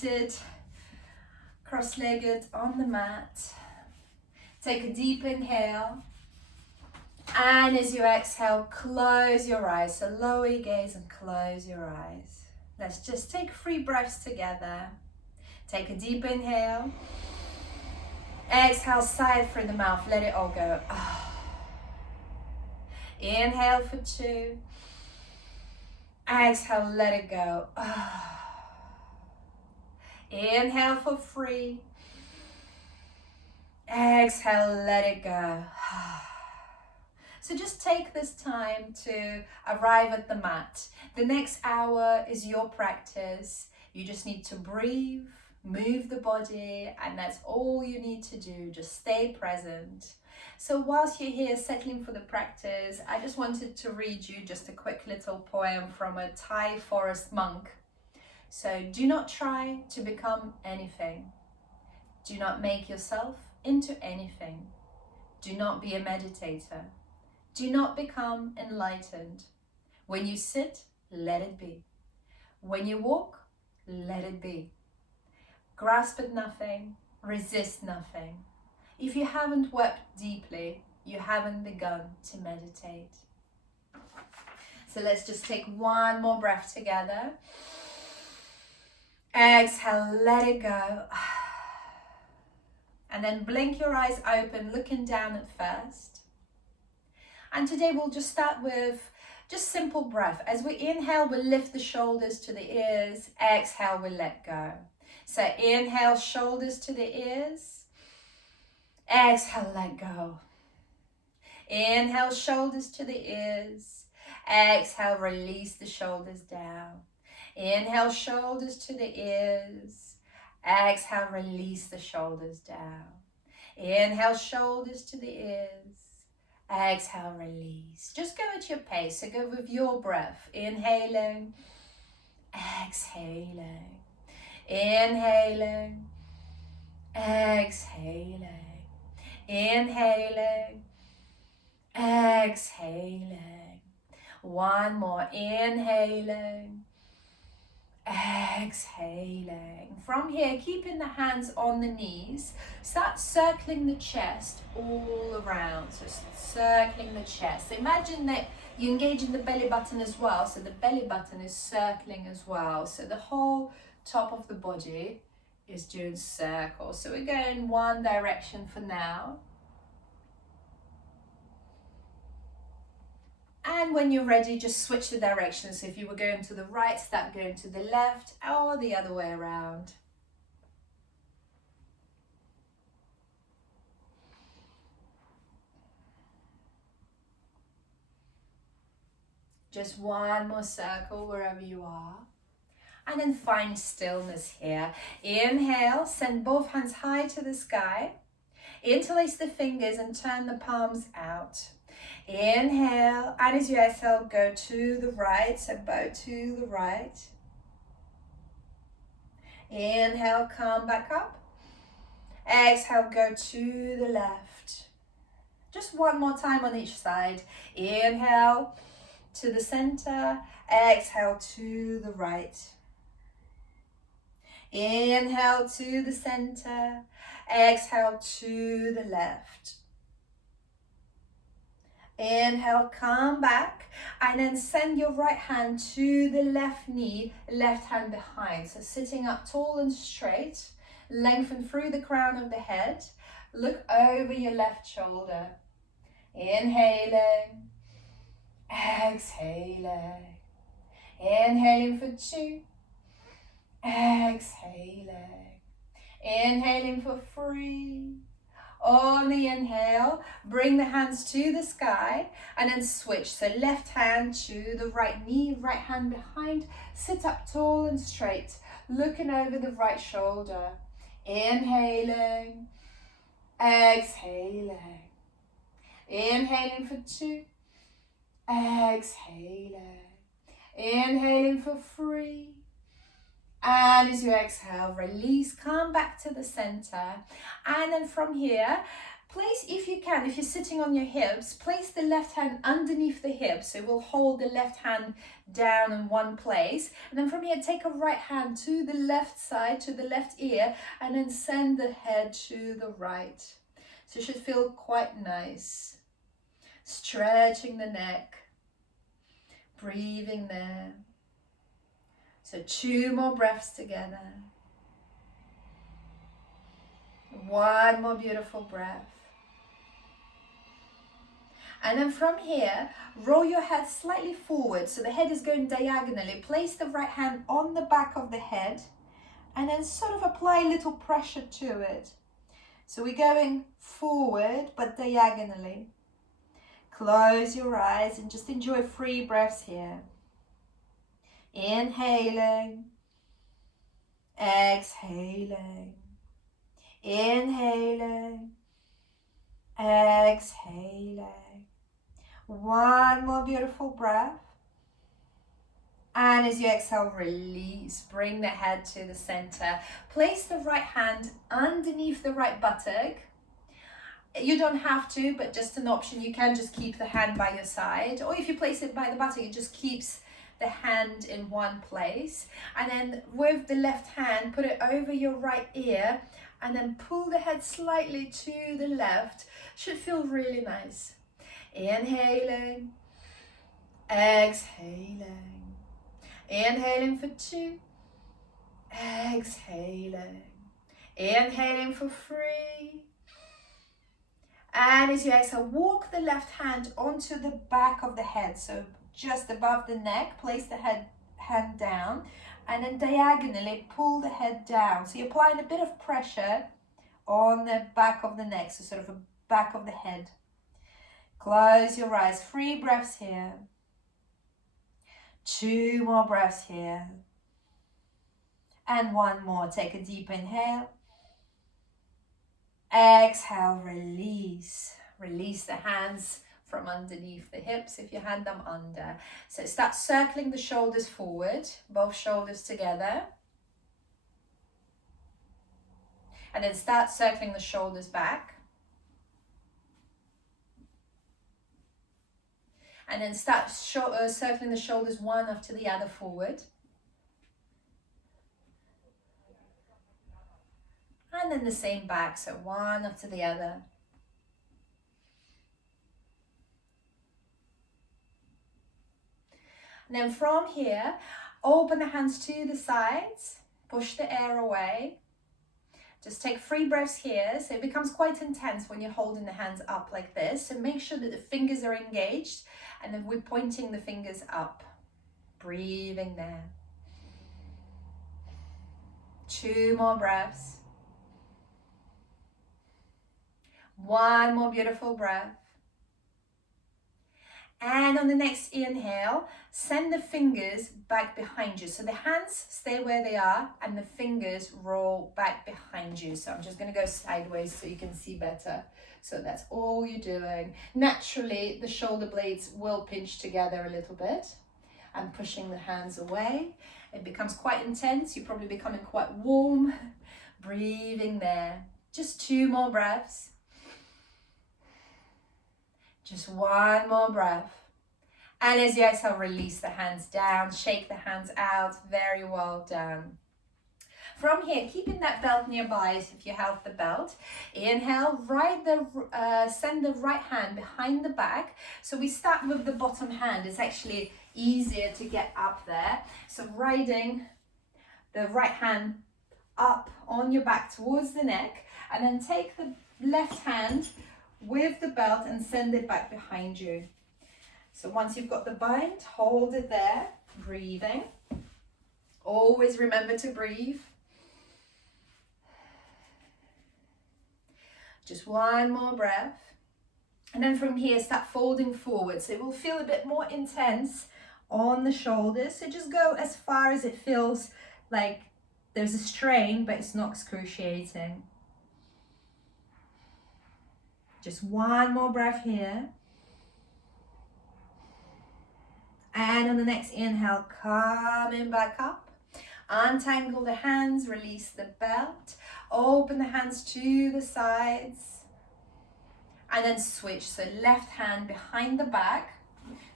seated, cross-legged on the mat. Take a deep inhale. And as you exhale, close your eyes. So lower your gaze and close your eyes. Let's just take 3 breaths together. Take a deep inhale. Exhale, sigh through the mouth. Let it all go. Inhale for 2. Exhale, let it go. Inhale for 3. Exhale, let it go. So just take this time to arrive at the mat. The next hour is your practice. You just need to breathe, move the body, and that's all you need to do. Just stay present. So whilst you're here settling for the practice, I just wanted to read you just a quick little poem from a Thai forest monk. So do not try to become anything. Do not make yourself into anything. Do not be a meditator. Do not become enlightened. When you sit, let it be. When you walk, let it be. Grasp at nothing, resist nothing. If you haven't wept deeply, you haven't begun to meditate. So let's just take 1 more breath together. Exhale, let it go. And then blink your eyes open, looking down at first. And today we'll just start with just simple breath. As we inhale, we'll lift the shoulders to the ears. Exhale, we'll let go. So inhale, shoulders to the ears. Exhale, let go. Inhale, shoulders to the ears. Exhale, release the shoulders down. Inhale, shoulders to the ears. Exhale, release the shoulders down. Inhale, shoulders to the ears. Exhale, release. Just go at your pace. So go with your breath. Inhaling, exhaling. Inhaling, exhaling. Inhaling, exhaling. 1 more. Inhaling, exhaling. From here, keeping the hands on the knees, start circling the chest all around. So circling the chest. So imagine that you engage in the belly button as well. So the belly button is circling as well. So the whole top of the body is doing circles. So we're going 1 direction for now. And when you're ready, just switch the direction. So if you were going to the right, start going to the left, or the other way around. Just 1 more circle wherever you are. And then find stillness here. Inhale, send both hands high to the sky. Interlace the fingers and turn the palms out. Inhale, and as you exhale, go to the right, so bow to the right. Inhale, come back up. Exhale, go to the left. Just 1 more time on each side. Inhale to the center, exhale to the right. Inhale to the center, exhale to the left. Inhale, come back, and then send your right hand to the left knee, left hand behind. So sitting up tall and straight, lengthen through the crown of the head, look over your left shoulder. Inhaling, exhaling. Inhaling for 2, exhaling. Inhaling for 3. On the inhale, bring the hands to the sky and then switch. So left hand to the right knee, right hand behind. Sit up tall and straight, looking over the right shoulder. Inhaling, exhaling. Inhaling for 2, exhaling. Inhaling for 3. And as you exhale, release, come back to the center. And then from here, Place, if you can, if you're sitting on your hips, place the left hand underneath the hips. So we'll hold the left hand down in one place. And then from here, take a right hand to the left side, to the left ear, and then send the head to the right. So it should feel quite nice. Stretching the neck, breathing there. So 2 more breaths together. 1 more beautiful breath. And then from here, roll your head slightly forward. So the head is going diagonally. Place the right hand on the back of the head and then sort of apply a little pressure to it. So we're going forward but diagonally. Close your eyes and just enjoy 3 breaths here. Inhaling, exhaling, inhaling, exhaling. 1 more beautiful breath. And as you exhale, release. Bring the head to the center. Place the right hand underneath the right buttock. You don't have to, but just an option. You can just keep the hand by your side. Or if you place it by the buttock, it just keeps the hand in one place. And then with the left hand, put it over your right ear and then pull the head slightly to the left. Should feel really nice. Inhaling, exhaling. Inhaling for 2, exhaling. Inhaling for 3. And as you exhale, walk the left hand onto the back of the head. So just above the neck, place the hand down and then diagonally pull the head down. So you're applying a bit of pressure on the back of the neck, so sort of the back of the head. Close your eyes, 3 breaths here. 2 more breaths here. And 1 more. Take a deep inhale. Exhale, release. Release the hands from underneath the hips if you had them under. So start circling the shoulders forward, both shoulders together. And then start circling the shoulders back. And then start circling the shoulders one after the other forward. And then the same back, so one after the other. And then from here, open the hands to the sides, push the air away. Just take 3 breaths here. So it becomes quite intense when you're holding the hands up like this. So make sure that the fingers are engaged and then we're pointing the fingers up. Breathing there. 2 more breaths. 1 more beautiful breath. And on the next inhale, send the fingers back behind you. So the hands stay where they are and the fingers roll back behind you. So I'm just going to go sideways so you can see better. So that's all you're doing. Naturally, the shoulder blades will pinch together a little bit. I'm pushing the hands away. It becomes quite intense. You're probably becoming quite warm. Breathing there. Just 2 more breaths. Just 1 more breath. And as you exhale, release the hands down, shake the hands out. Very well done. From here, keeping that belt nearby if you have the belt. Inhale, send the right hand behind the back. So we start with the bottom hand. It's actually easier to get up there. So riding the right hand up on your back towards the neck, and then take the left hand with the belt and send it back behind you. So once you've got the bind, hold it there, breathing. Always remember to breathe. Just 1 more breath. And then from here, start folding forward. So it will feel a bit more intense on the shoulders. So just go as far as it feels like there's a strain, but it's not excruciating. Just 1 more breath here. And on the next inhale, coming back up. Untangle the hands, release the belt. Open the hands to the sides. and then switch. So left hand behind the back.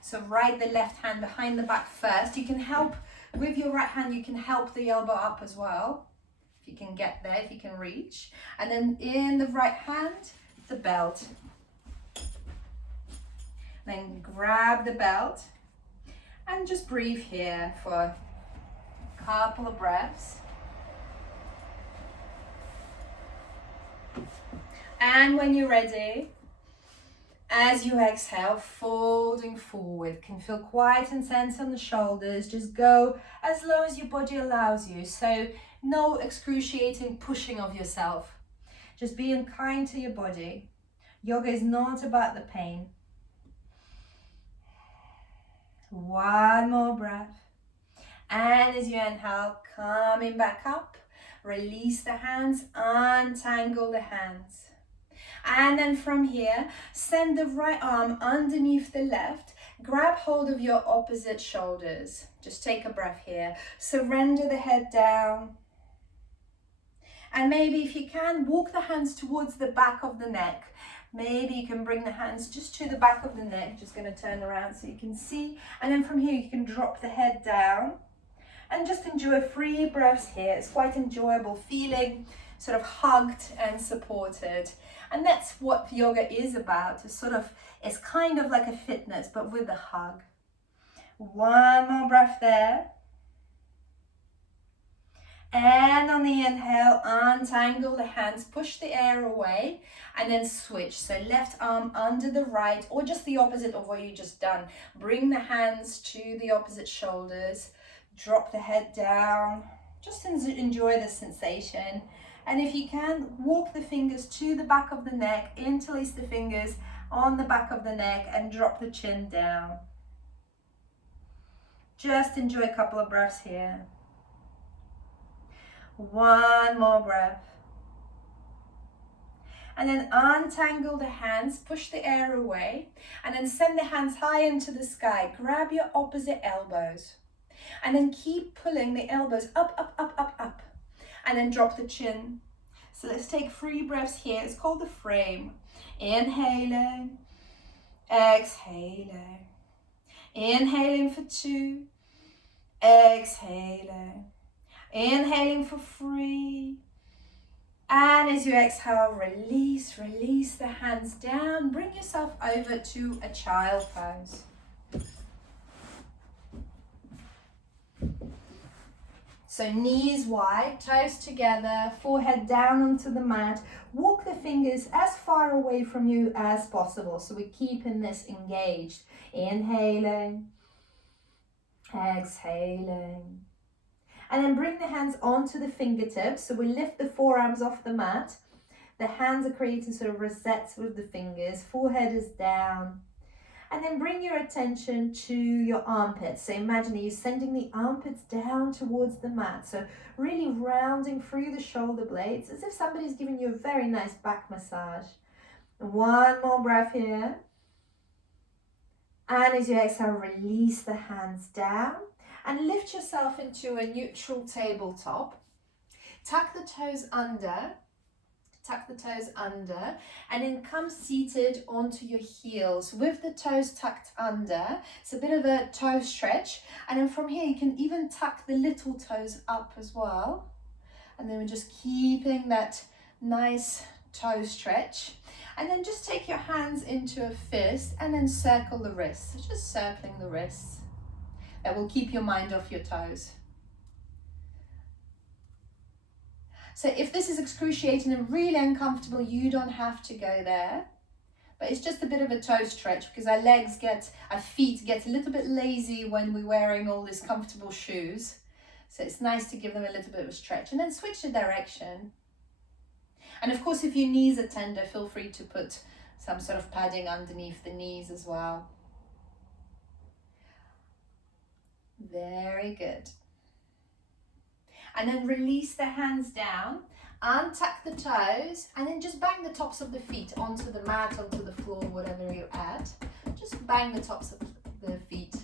So right the left hand behind the back first. You can help with your right hand, you can help the elbow up as well. If you can get there, if you can reach. And then in the right hand, the belt. Then grab the belt and just breathe here for a couple of breaths. And when you're ready, as you exhale, folding forward, can feel quite intense on the shoulders. Just go as low as your body allows you. So no excruciating pushing of yourself. Just being kind to your body. Yoga is not about the pain. One more breath. And as you inhale, coming back up, release the hands, untangle the hands. And then from here, send the right arm underneath the left, grab hold of your opposite shoulders. Just take a breath here. Surrender the head down. And maybe if you can, walk the hands towards the back of the neck. Maybe you can bring the hands just to the back of the neck. Just going to turn around so you can see. And then from here, you can drop the head down and just enjoy 3 breaths here. It's quite enjoyable, feeling sort of hugged and supported. And that's what yoga is about. It's kind of like a fitness, but with a hug. One more breath there. And on the inhale, untangle the hands, push the air away, and then switch. So left arm under the right, or just the opposite of what you just done. Bring the hands to the opposite shoulders, drop the head down, just enjoy the sensation. And if you can, walk the fingers to the back of the neck, interlace the fingers on the back of the neck, and drop the chin down. Just enjoy a couple of breaths here. One more breath. And then untangle the hands, push the air away, and then send the hands high into the sky. Grab your opposite elbows. And then keep pulling the elbows up, up, up, up, up. And then drop the chin. So let's take 3 breaths here. It's called the frame. Inhaling, exhaling. Inhaling for 2, exhaling. Inhaling for 3. And as you exhale, release the hands down. Bring yourself over to a child pose. So knees wide, toes together, forehead down onto the mat. Walk the fingers as far away from you as possible. So we're keeping this engaged. Inhaling, exhaling. And then bring the hands onto the fingertips. So we lift the forearms off the mat. The hands are creating sort of rosettes with the fingers. Forehead is down. And then bring your attention to your armpits. So imagine that you're sending the armpits down towards the mat. So really rounding through the shoulder blades as if somebody's giving you a very nice back massage. One more breath here. And as you exhale, release the hands down and lift yourself into a neutral tabletop. Tuck the toes under. And then come seated onto your heels with the toes tucked under. It's a bit of a toe stretch. And then from here, you can even tuck the little toes up as well. And then we're just keeping that nice toe stretch. And then just take your hands into a fist and then circle the wrists. So just circling the wrists. That will keep your mind off your toes. So if this is excruciating and really uncomfortable, you don't have to go there. But it's just a bit of a toe stretch because our feet get a little bit lazy when we're wearing all these comfortable shoes. So it's nice to give them a little bit of a stretch and then switch the direction. And of course, if your knees are tender, feel free to put some sort of padding underneath the knees as well. Very good. And then release the hands down, untuck the toes, and then just bang the tops of the feet onto the mat, onto the floor, whatever you're at. Just bang the tops of the feet.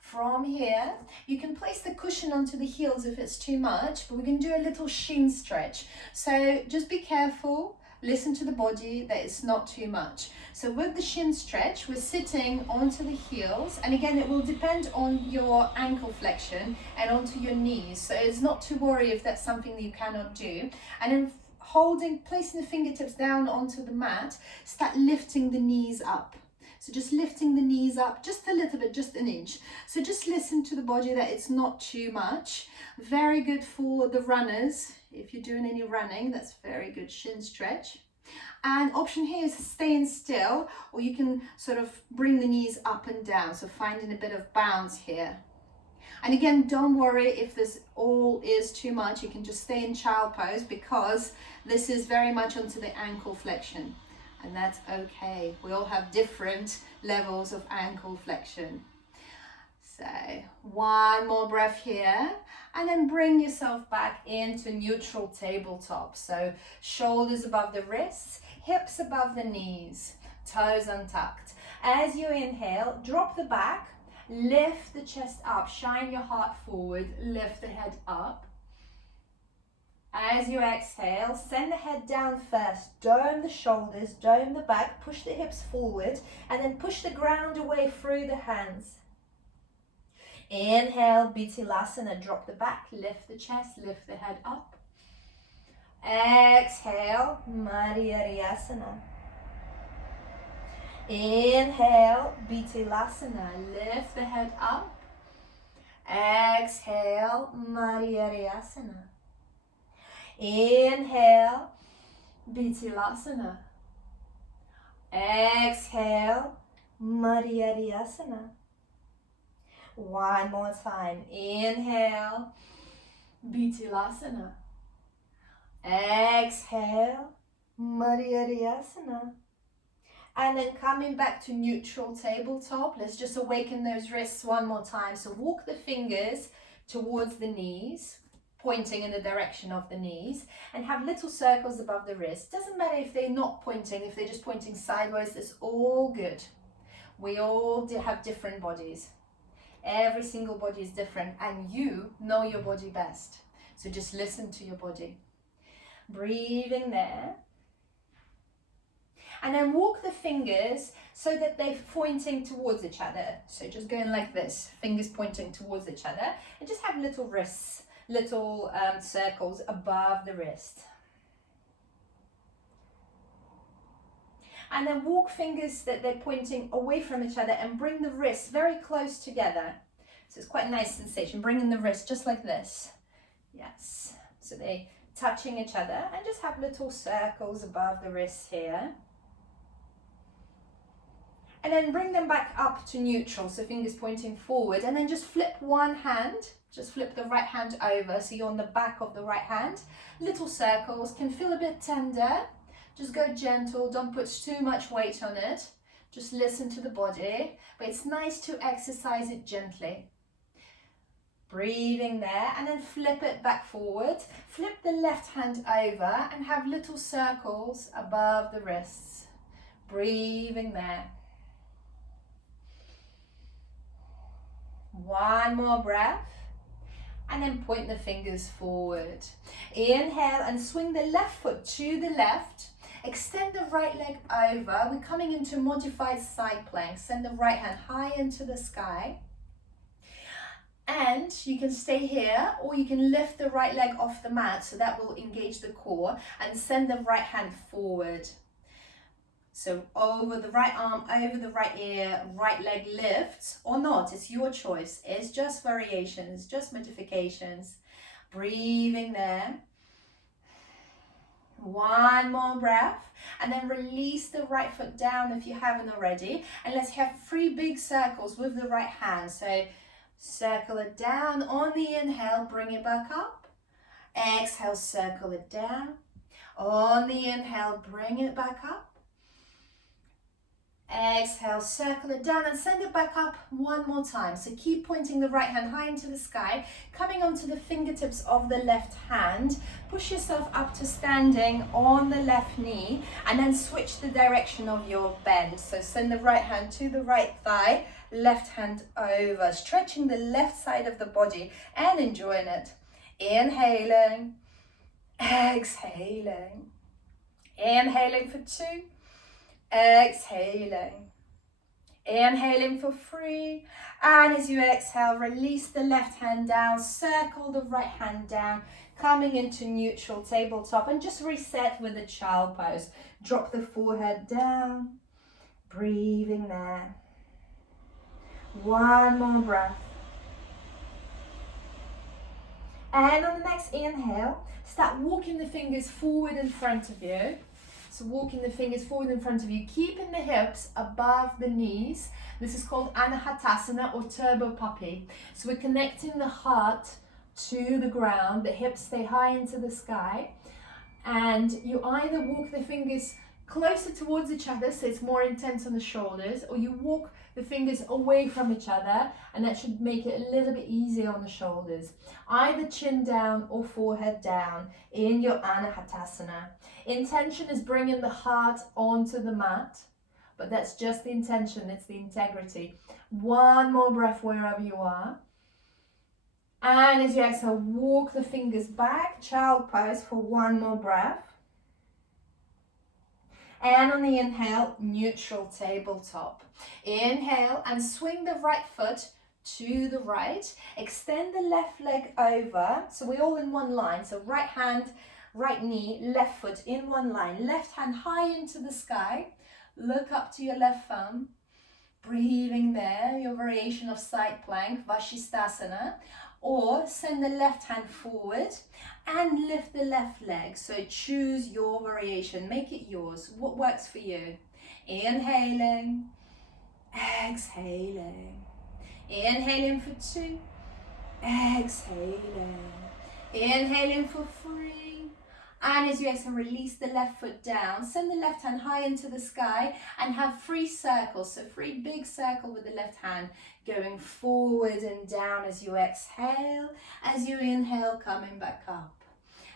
From here, you can place the cushion onto the heels if it's too much, but we can do a little shin stretch. So just be careful Listen to the body, that it's not too much. So with the shin stretch, we're sitting onto the heels, and again, it will depend on your ankle flexion and onto your knees. So it's not to worry if that's something that you cannot do. And then placing the fingertips down onto the mat, start lifting the knees up. So just lifting the knees up just a little bit, just an inch. So just listen to the body, that it's not too much. Very good for the runners. If you're doing any running, that's very good shin stretch. And option here is staying still, or you can sort of bring the knees up and down. So finding a bit of bounce here. And again, don't worry if this all is too much. You can just stay in child pose, because this is very much onto the ankle flexion. And that's okay. We all have different levels of ankle flexion. So one more breath here, and then bring yourself back into neutral tabletop. So shoulders above the wrists, hips above the knees, toes untucked. As you inhale, drop the back, lift the chest up, shine your heart forward, lift the head up. As you exhale, send the head down first, dome the shoulders, dome the back, push the hips forward, and then push the ground away through the hands. Inhale, Bithilasana, drop the back, lift the chest, lift the head up. Exhale, Madhyariyasana. Inhale, Bithilasana, lift the head up. Exhale, Madhyariyasana. Inhale, Bithilasana. Exhale, Madhyariyasana. One more time. Inhale, Bithilasana. Exhale, Madhyariyasana. And then coming back to neutral tabletop, let's just awaken those wrists one more time. So walk the fingers towards the knees, pointing in the direction of the knees, and have little circles above the wrist. Doesn't matter if they're not pointing, if they're just pointing sideways, it's all good. We all have different bodies. Every single body is different, and you know your body best. So just listen to your body. Breathing there. And then walk the fingers so that they're pointing towards each other. So just going like this, fingers pointing towards each other, and just have little wrists, little circles above the wrist. And then walk fingers that they're pointing away from each other, and bring the wrists very close together. So it's quite a nice sensation, bringing the wrists just like this. Yes, so they're touching each other, and just have little circles above the wrists here. And then bring them back up to neutral, so fingers pointing forward, and then just flip one hand, just flip the right hand over, so you're on the back of the right hand. Little circles, can feel a bit tender. Just go gentle, don't put too much weight on it. Just listen to the body, but it's nice to exercise it gently. Breathing there, and then flip it back forward. Flip the left hand over and have little circles above the wrists. Breathing there. One more breath, and then point the fingers forward. Inhale and swing the left foot to the left. Extend the right leg over. We're coming into modified side plank. Send the right hand high into the sky. And you can stay here, or you can lift the right leg off the mat, so that will engage the core, and send the right hand forward. So over the right arm, over the right ear, right leg lifts or not, it's your choice. It's just variations, just modifications. Breathing there. One more breath, and then release the right foot down if you haven't already. And let's have 3 big circles with the right hand. So circle it down on the inhale, bring it back up. Exhale, circle it down. On the inhale, bring it back up. Exhale, circle it down and send it back up one more time. So keep pointing the right hand high into the sky, coming onto the fingertips of the left hand. Push yourself up to standing on the left knee, and then switch the direction of your bend. So send the right hand to the right thigh, left hand over, stretching the left side of the body and enjoying it. Inhaling, exhaling. Inhaling for 2, exhaling. Inhaling for 3, and as you exhale, release the left hand down, circle the right hand down, coming into neutral tabletop, and just reset with the child pose. Drop the forehead down, breathing there. One more breath. And on the next inhale, start walking the fingers forward in front of you. So walking the fingers forward in front of you, keeping the hips above the knees. This is called Anahatasana or Turbo Puppy. So we're connecting the heart to the ground, the hips stay high into the sky. And you either walk the fingers closer towards each other, so it's more intense on the shoulders, or you walk the fingers away from each other, and that should make it a little bit easier on the shoulders. Either chin down or forehead down in your Anahatasana. Intention is bringing the heart onto the mat, but that's just the intention, it's the integrity. One more breath wherever you are. And as you exhale, walk the fingers back, child pose for one more breath. And on the inhale, neutral tabletop. Inhale and swing the right foot to the right. Extend the left leg over, so we're all in one line. So right hand, right knee, left foot in one line. Left hand high into the sky. Look up to your left thumb. Breathing there, your variation of side plank, Vashisthasana. Or send the left hand forward and lift the left leg. So choose your variation, make it yours. What works for you? Inhaling, exhaling. Inhaling for 2, exhaling. Inhaling for 3. And as you exhale, release the left foot down. Send the left hand high into the sky and have 3 circles. So 3 big circles with the left hand going forward and down as you exhale. As you inhale, coming back up.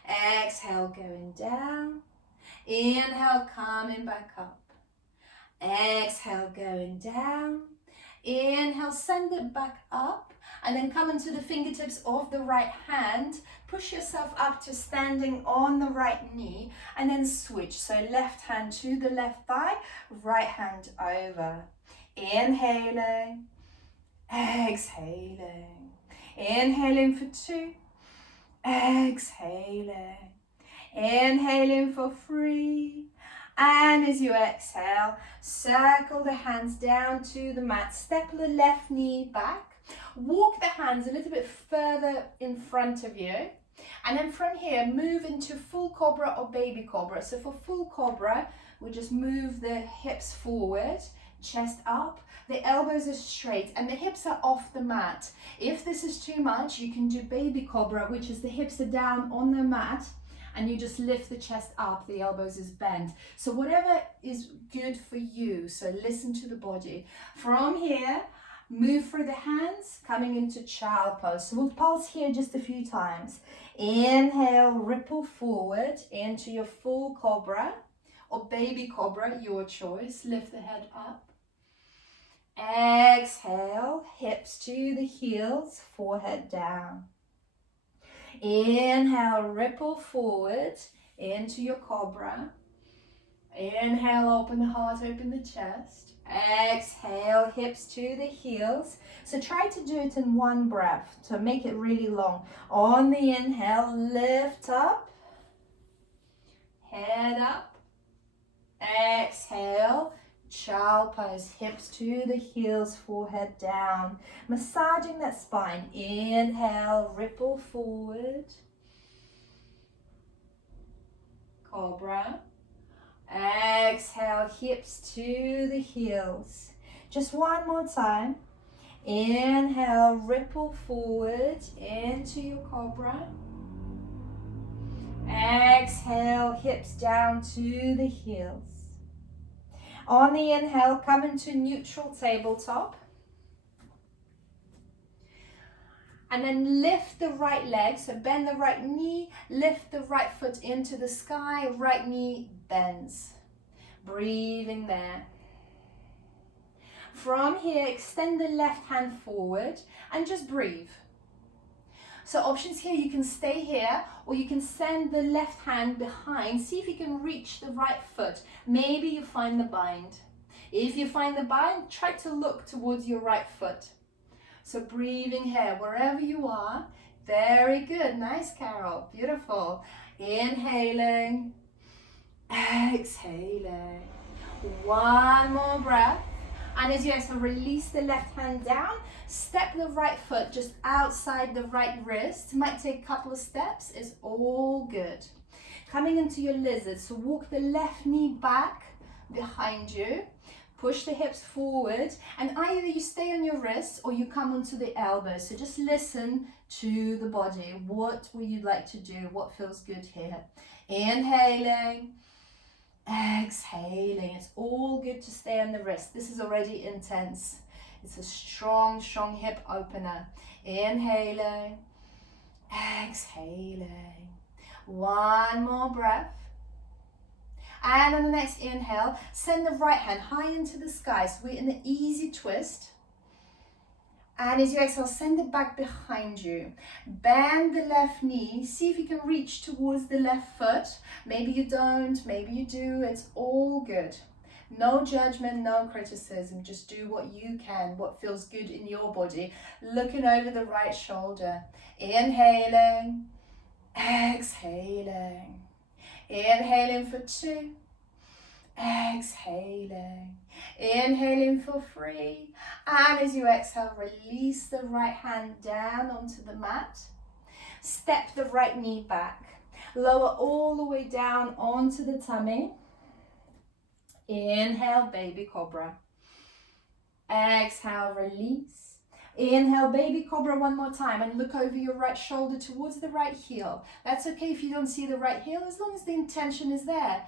Exhale, going down. Inhale, coming back up. Exhale, going down. Inhale, send it back up. And then come into the fingertips of the right hand. Push yourself up to standing on the right knee. And then switch. So left hand to the left thigh. Right hand over. Inhaling. Exhaling. Inhaling for 2. Exhaling. Inhaling for 3. And as you exhale, circle the hands down to the mat. Step the left knee back. Walk the hands a little bit further in front of you. And then from here, move into full cobra or baby cobra. So for full cobra, we just move the hips forward, chest up. The elbows are straight and the hips are off the mat. If this is too much, you can do baby cobra, which is the hips are down on the mat and you just lift the chest up, the elbows is bent. So whatever is good for you. So listen to the body. From here, move through the hands, coming into child pose. So we'll pulse here just a few times. Inhale, ripple forward into your full cobra or baby cobra, your choice. Lift the head up. Exhale, hips to the heels, forehead down. Inhale, ripple forward into your cobra. Inhale, open the heart, open the chest. Exhale, hips to the heels. So try to do it in one breath to make it really long. On the inhale, lift up, head up. Exhale, child pose, hips to the heels, forehead down. Massaging that spine. Inhale, ripple forward. Cobra. Exhale, hips to the heels. Just one more time. Inhale, ripple forward into your cobra. Exhale, hips down to the heels. On the inhale, come into neutral tabletop. And then lift the right leg, so bend the right knee, lift the right foot into the sky, right knee bends. Breathing there. From here, extend the left hand forward and just breathe. So options here, you can stay here or you can send the left hand behind. See if you can reach the right foot. Maybe you find the bind. If you find the bind, try to look towards your right foot. So breathing here, wherever you are. Very good. Nice, Carol. Beautiful. Inhaling. Exhaling. One more breath. And as you exhale, release the left hand down. Step the right foot just outside the right wrist. Might take a couple of steps. It's all good. Coming into your lizard. So walk the left knee back behind you. Push the hips forward. And either you stay on your wrists or you come onto the elbows. So just listen to the body. What would you like to do? What feels good here? Inhaling. Exhaling. It's all good to stay on the wrist. This is already intense. It's a strong, strong hip opener. Inhaling. Exhaling. One more breath. And on the next inhale, send the right hand high into the sky. So we're in an easy twist. And as you exhale, send it back behind you. Bend the left knee. See if you can reach towards the left foot. Maybe you don't, maybe you do. It's all good. No judgment, no criticism. Just do what you can, what feels good in your body. Looking over the right shoulder. Inhaling. Exhaling. Inhaling for 2. Exhaling. Inhaling for 3. And as you exhale, release the right hand down onto the mat. Step the right knee back. Lower all the way down onto the tummy. Inhale, baby cobra. Exhale, release. Inhale, baby cobra one more time and look over your right shoulder towards the right heel. That's okay if you don't see the right heel, as long as the intention is there.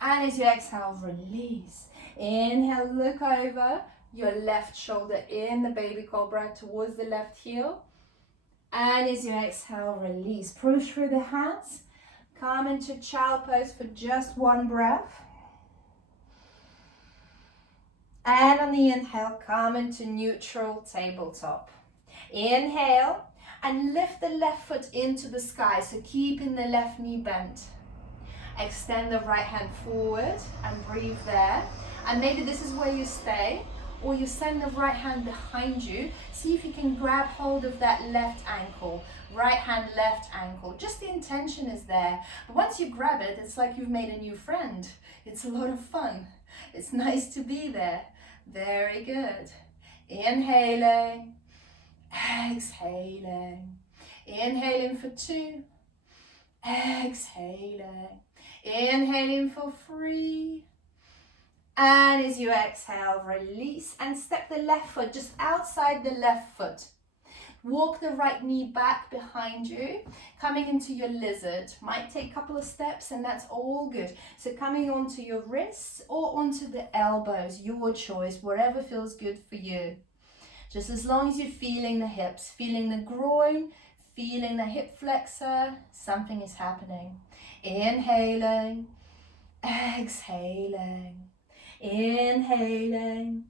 And as you exhale, release. Inhale, look over your left shoulder in the baby cobra towards the left heel. And as you exhale, release. Push through the hands. Come into child pose for just one breath. And on the inhale, come into neutral tabletop. Inhale and lift the left foot into the sky. So keeping the left knee bent. Extend the right hand forward and breathe there. And maybe this is where you stay, or you send the right hand behind you. See if you can grab hold of that left ankle. Right hand, left ankle. Just the intention is there. But once you grab it, it's like you've made a new friend. It's a lot of fun. It's nice to be there. Very good. Inhaling. Exhaling. Inhaling for 2. Exhaling. Inhaling for 3. And as you exhale, release and step the left foot just outside the left foot. Walk the right knee back behind you, coming into your lizard. Might take a couple of steps and that's all good. So coming onto your wrists or onto the elbows, your choice, wherever feels good for you. Just as long as you're feeling the hips, feeling the groin, feeling the hip flexor, something is happening. Inhaling, exhaling, inhaling,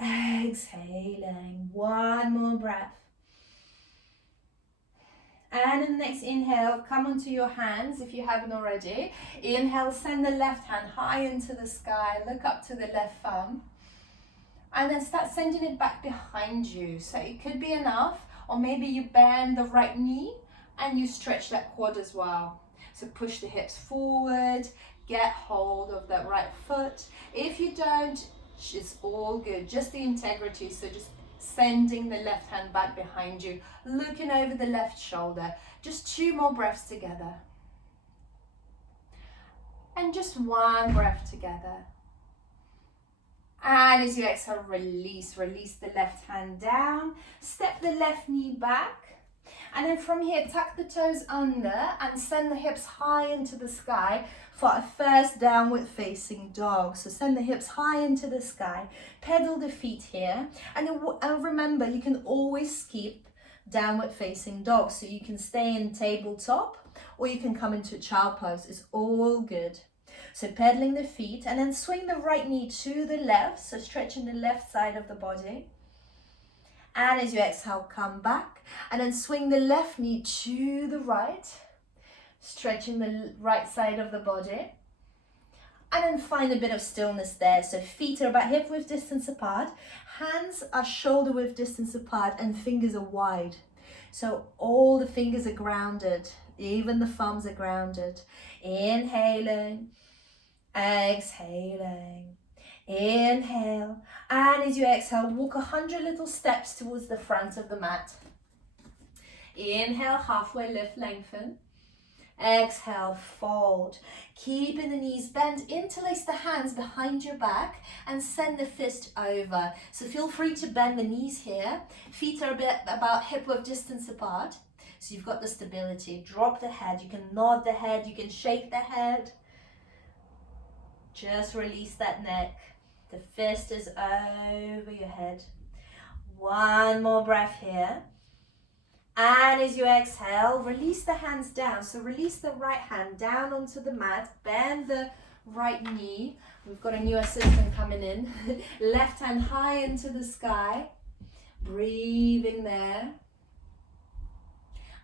exhaling. One more breath. And in the next inhale, come onto your hands if you haven't already. Inhale, send the left hand high into the sky, look up to the left thumb. And then start sending it back behind you. So it could be enough, or maybe you bend the right knee and you stretch that quad as well. So push the hips forward, get hold of that right foot. If you don't, it's all good, just the integrity. So just sending the left hand back behind you, looking over the left shoulder. Just 2 more breaths together. And just 1 breath together. And as you exhale, release. Release the left hand down. Step the left knee back. And then from here, tuck the toes under and send the hips high into the sky for a first downward facing dog. So send the hips high into the sky. Pedal the feet here. And remember, you can always keep downward facing dog. So you can stay in tabletop or you can come into child pose. It's all good. So pedaling the feet and then swing the right knee to the left. So stretching the left side of the body. And as you exhale, come back. And then swing the left knee to the right, stretching the right side of the body. And then find a bit of stillness there. So feet are about hip width distance apart, hands are shoulder width distance apart, and fingers are wide. So all the fingers are grounded, even the thumbs are grounded. Inhaling, exhaling, inhale. And as you exhale, walk 100 little steps towards the front of the mat. Inhale, halfway lift, lengthen. Exhale, fold. Keeping the knees bent, interlace the hands behind your back and send the fist over. So feel free to bend the knees here. Feet are a bit about hip width distance apart. So you've got the stability. Drop the head. You can nod the head. You can shake the head. Just release that neck. The fist is over your head. One more breath here. And as you exhale, release the hands down. So release the right hand down onto the mat. Bend the right knee. We've got a new assistant coming in. Left hand high into the sky. Breathing there.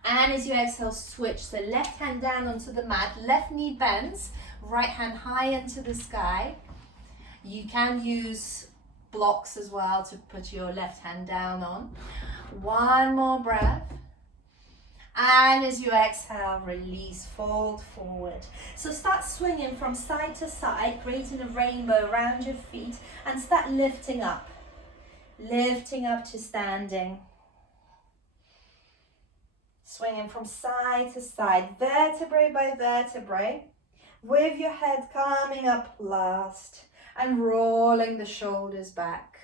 And as you exhale, switch. So left hand down onto the mat. Left knee bends. Right hand high into the sky. You can use blocks as well to put your left hand down on. One more breath. And as you exhale, release, fold forward. So start swinging from side to side, creating a rainbow around your feet, and start lifting up. Lifting up to standing. Swinging from side to side, vertebrae by vertebrae, with your head coming up last, and rolling the shoulders back.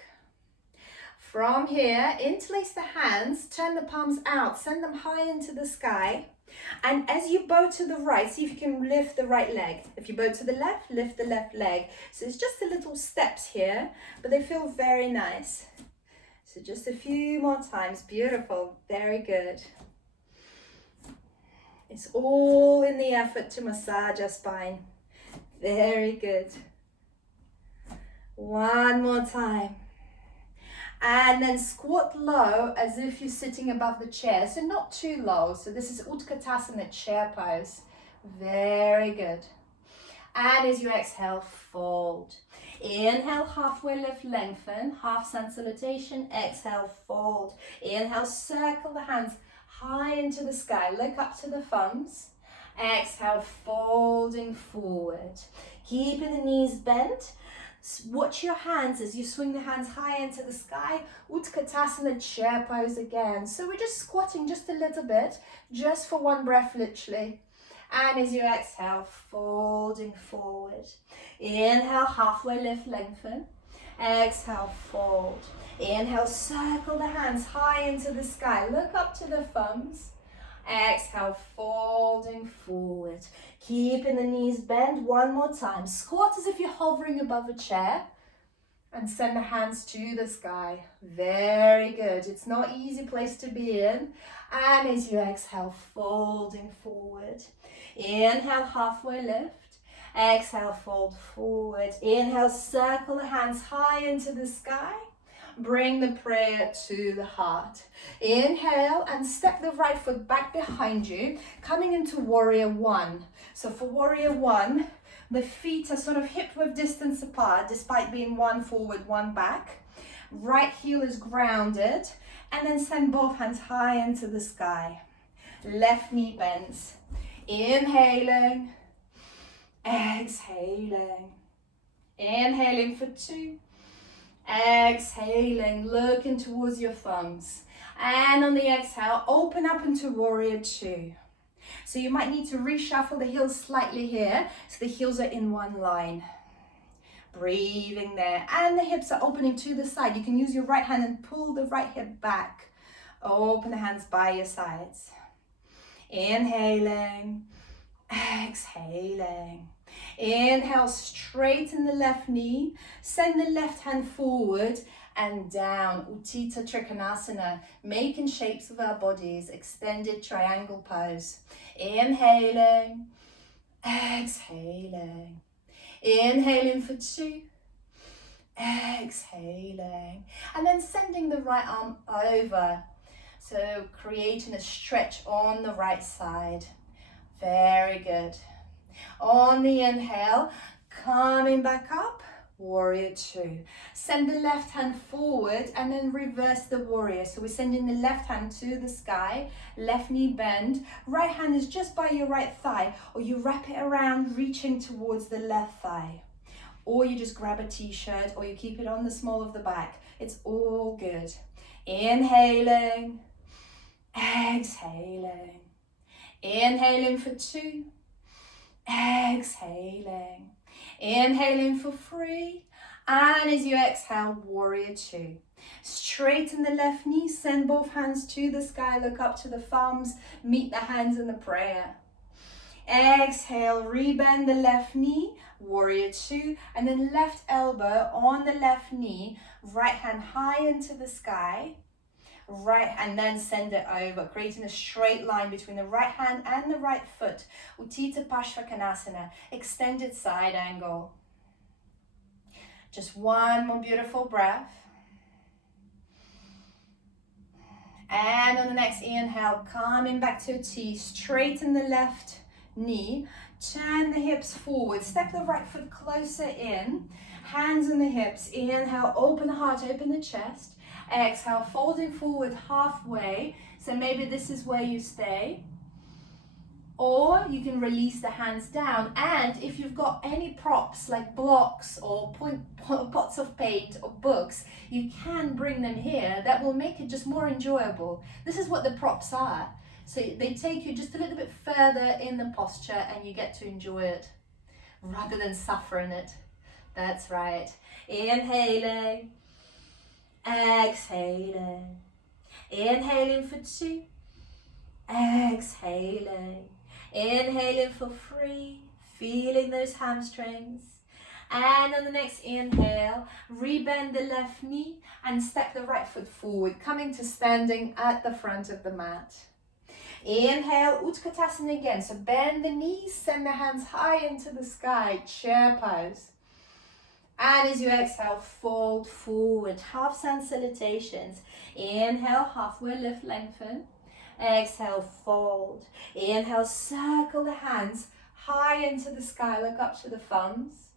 From here, interlace the hands, turn the palms out, send them high into the sky. And as you bow to the right, see if you can lift the right leg. If you bow to the left, lift the left leg. So it's just the little steps here, but they feel very nice. So just a few more times. Beautiful. Very good. It's all in the effort to massage our spine. Very good. One more time. And then squat low as if you're sitting above the chair. So not too low. So this is Utkatasana, chair pose. Very good. And as you exhale, fold. Inhale, halfway lift, lengthen. Half sun salutation. Exhale, fold. Inhale, circle the hands high into the sky. Look up to the thumbs. Exhale, folding forward. Keeping the knees bent. Watch your hands as you swing the hands high into the sky. Utkatasana, chair pose again. So we're just squatting just a little bit, just for one breath literally. And as you exhale, folding forward. Inhale, halfway lift, lengthen. Exhale, fold. Inhale, circle the hands high into the sky. Look up to the thumbs. Exhale, folding forward. Keeping the knees bent. One more time. Squat as if you're hovering above a chair. And send the hands to the sky. Very good. It's not an easy place to be in. And as you exhale, folding forward. Inhale, halfway lift. Exhale, fold forward. Inhale, circle the hands high into the sky. Bring the prayer to the heart. Inhale and step the right foot back behind you, coming into warrior one. So for warrior one, the feet are sort of hip width distance apart, despite being one forward, one back. Right heel is grounded, and then send both hands high into the sky. Left knee bends. Inhaling, exhaling. Inhaling for 2. Exhaling, looking towards your thumbs. And on the exhale, open up into warrior 2. So you might need to reshuffle the heels slightly here, so the heels are in one line. Breathing there. And the hips are opening to the side. You can use your right hand and pull the right hip back. Open the hands by your sides. Inhaling, exhaling. Inhale, straighten the left knee, send the left hand forward and down, Utthita Trikonasana, making shapes with our bodies, extended triangle pose. Inhaling, exhaling. Inhaling for 2, exhaling, and then sending the right arm over. So creating a stretch on the right side. Very good. On the inhale, coming back up, warrior two. Send the left hand forward and then reverse the warrior. So we're sending the left hand to the sky, left knee bend, right hand is just by your right thigh, or you wrap it around reaching towards the left thigh. Or you just grab a t-shirt, or you keep it on the small of the back. It's all good. Inhaling, exhaling. Inhaling for two, exhaling. Inhaling for three, and as you exhale, warrior two. Straighten the left knee, send both hands to the sky, look up to the thumbs, meet the hands in the prayer. Exhale, rebend the left knee, warrior two, and then left elbow on the left knee, right hand high into the sky, right, and then send it over, creating a straight line between the right hand and the right foot. Utthita Parsvakonasana, extended side angle. Just one more beautiful breath. And on the next inhale, coming back to a T, straighten the left knee, turn the hips forward, step the right foot closer in, hands on the hips. Inhale, open the heart, open the chest. Exhale, folding forward halfway. So maybe this is where you stay. Or you can release the hands down. And if you've got any props like blocks or pots of paint or books, you can bring them here. That will make it just more enjoyable. This is what the props are. So they take you just a little bit further in the posture and you get to enjoy it rather than suffer in it. That's right. Inhaling. Exhaling. Inhaling for two. Exhaling. Inhaling for three. Feeling those hamstrings. And on the next inhale, rebend the left knee and step the right foot forward, coming to standing at the front of the mat. Inhale, Utkatasana again. So bend the knees, send the hands high into the sky, chair pose. And as you exhale, fold forward, half sun salutations. Inhale, halfway lift, lengthen. Exhale, fold. Inhale, circle the hands high into the sky, look up to the thumbs.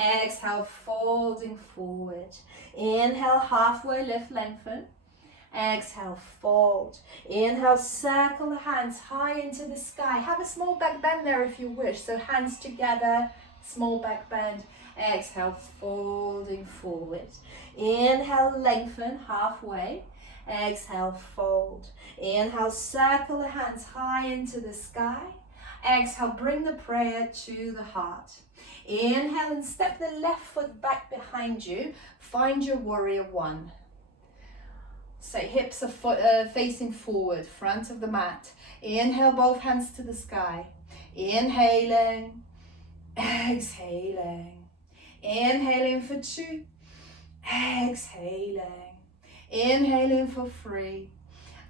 Exhale, folding forward. Inhale, halfway lift, lengthen. Exhale, fold. Inhale, circle the hands high into the sky. Have a small back bend there if you wish. So hands together, small back bend. Exhale, folding forward. Inhale, lengthen halfway. Exhale, fold. Inhale, circle the hands high into the sky. Exhale, bring the prayer to the heart. Inhale and step the left foot back behind you. Find your warrior one. So hips are facing forward, front of the mat. Inhale, both hands to the sky. Inhaling, exhaling. Inhaling for two, exhaling. Inhaling for three.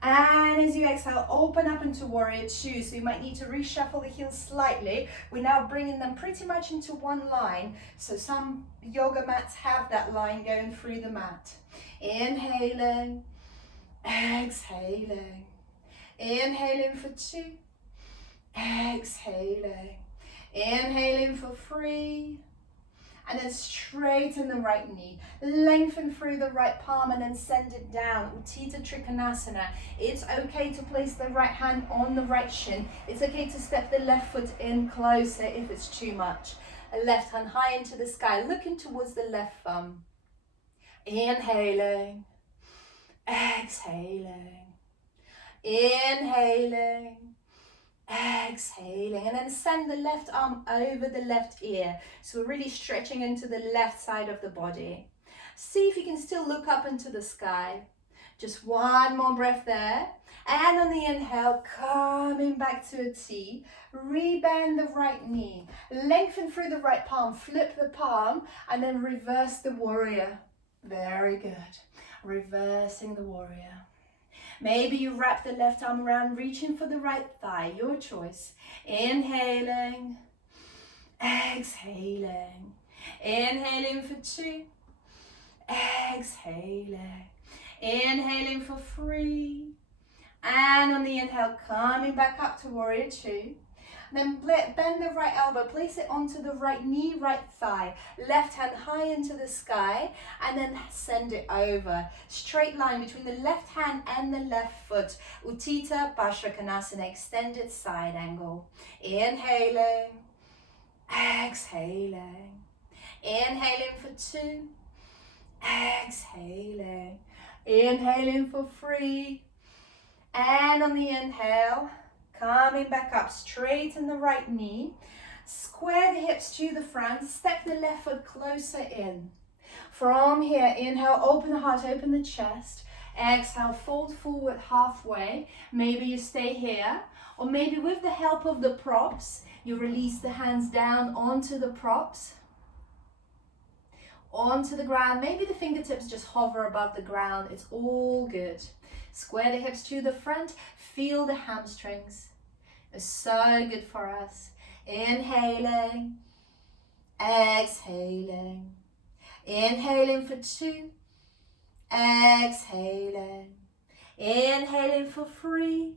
And as you exhale, open up into warrior two. So you might need to reshuffle the heels slightly. We're now bringing them pretty much into one line. So some yoga mats have that line going through the mat. Inhaling, exhaling. Inhaling for two, exhaling. Inhaling for three. And then straighten the right knee, lengthen through the right palm and then send it down, Utthita Trikonasana. It's okay to place the right hand on the right shin. It's okay to step the left foot in closer if it's too much. A left hand high into the sky, looking towards the left thumb. Inhaling, exhaling, inhaling, exhaling, and then send the left arm over the left ear. So we're really stretching into the left side of the body. See if you can still look up into the sky. Just one more breath there. And on the inhale, coming back to a T. Rebend the right knee. Lengthen through the right palm. Flip the palm and then reverse the warrior. Very good. Reversing the warrior. Maybe you wrap the left arm around, reaching for the right thigh, your choice. Inhaling, exhaling. Inhaling for two, exhaling. Inhaling for 3. And on the inhale, coming back up to warrior 2. Then bend the right elbow, place it onto the right knee, right thigh. Left hand high into the sky, and then send it over. Straight line between the left hand and the left foot. Utthita Barshakanasana, extended side angle. Inhaling, exhaling. Inhaling for 2. Exhaling. Inhaling for 3. And on the inhale, coming back up, straighten the right knee, square the hips to the front, step the left foot closer in. From here, inhale, open the heart, open the chest. Exhale, fold forward halfway. Maybe you stay here, or maybe with the help of the props, you release the hands down onto the props, onto the ground. Maybe the fingertips just hover above the ground. It's all good. Square the hips to the front, feel the hamstrings. It's so good for us. Inhaling, exhaling. Inhaling for 2, exhaling. Inhaling for 3.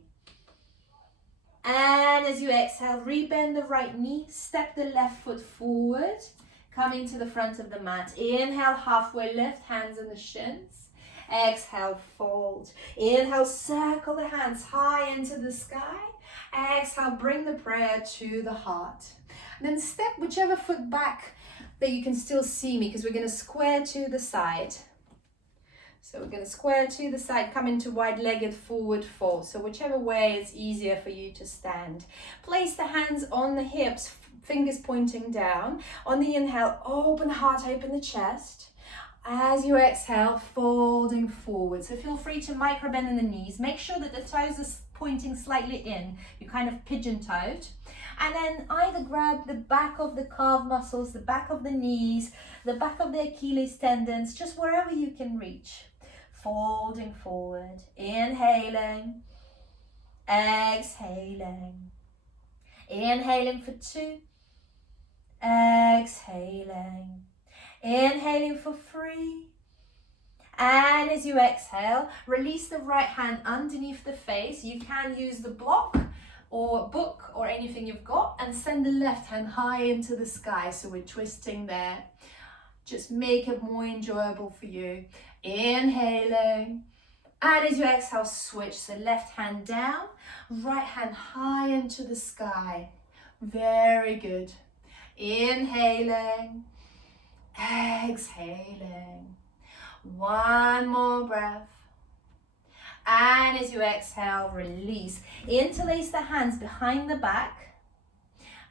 And as you exhale, rebend the right knee, step the left foot forward, coming to the front of the mat. Inhale, halfway lift, hands on the shins. Exhale, fold. Inhale, circle the hands high into the sky. Exhale, bring the prayer to the heart. And then step whichever foot back that you can still see me, because we're going to square to the side. So we're going to square to the side, come into wide-legged forward fold. So whichever way is easier for you to stand. Place the hands on the hips, fingers pointing down. On the inhale, open the heart, open the chest. As you exhale, folding forward. So feel free to micro bend in the knees. Make sure that the toes are pointing slightly in. You're kind of pigeon-toed. And then either grab the back of the calf muscles, the back of the knees, the back of the Achilles tendons, just wherever you can reach. Folding forward. Inhaling. Exhaling. Inhaling for 2. Exhaling. Inhaling for 3. And as you exhale, release the right hand underneath the face. You can use the block or book or anything you've got, and send the left hand high into the sky. So we're twisting there. Just make it more enjoyable for you. Inhaling. And as you exhale, switch. So left hand down, right hand high into the sky. Very good. Inhaling. Exhaling. One more breath. And as you exhale, release. Interlace the hands behind the back.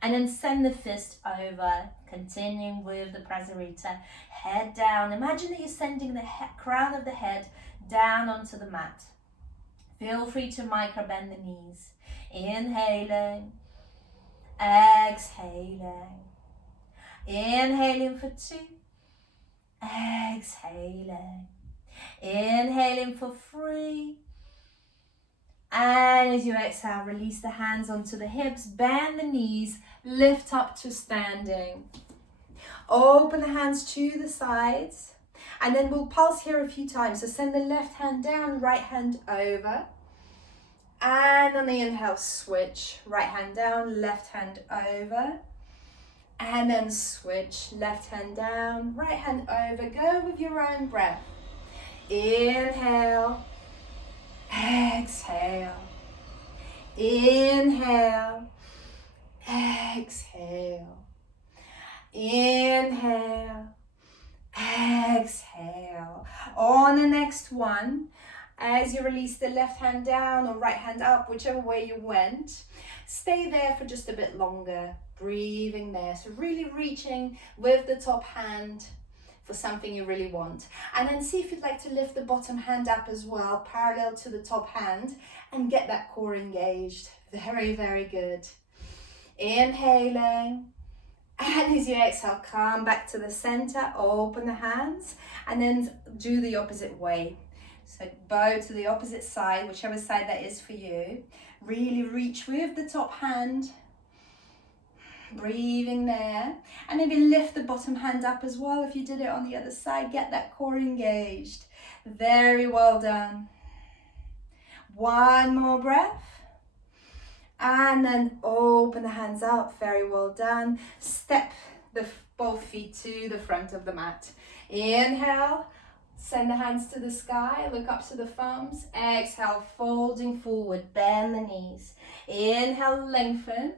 And then send the fist over. Continuing with the Prasarita. Head down. Imagine that you're sending the crown of the head down onto the mat. Feel free to micro bend the knees. Inhaling. Exhaling. Inhaling for 2. Exhaling. Inhaling for 3. And as you exhale, release the hands onto the hips, bend the knees, lift up to standing. Open the hands to the sides, and then we'll pulse here a few times. So send the left hand down, right hand over. And on the inhale, switch. Right hand down, left hand over. And then switch. Left hand down, right hand over. Go with your own breath. Inhale. Exhale. Inhale. Exhale. Inhale. Exhale. On the next one, as you release the left hand down or right hand up, whichever way you went, stay there for just a bit longer, breathing there. So really reaching with the top hand for something you really want. And then see if you'd like to lift the bottom hand up as well, parallel to the top hand, and get that core engaged. Very, very good. Inhaling. And as you exhale, come back to the center, open the hands, and then do the opposite way. So bow to the opposite side, whichever side that is for you. Really reach with the top hand. Breathing there. And maybe lift the bottom hand up as well if you did it on the other side. Get that core engaged. Very well done. One more breath. And then open the hands up. Very well done. Step both feet to the front of the mat. Inhale. Send the hands to the sky. Look up to the thumbs. Exhale, folding forward. Bend the knees. Inhale, lengthen.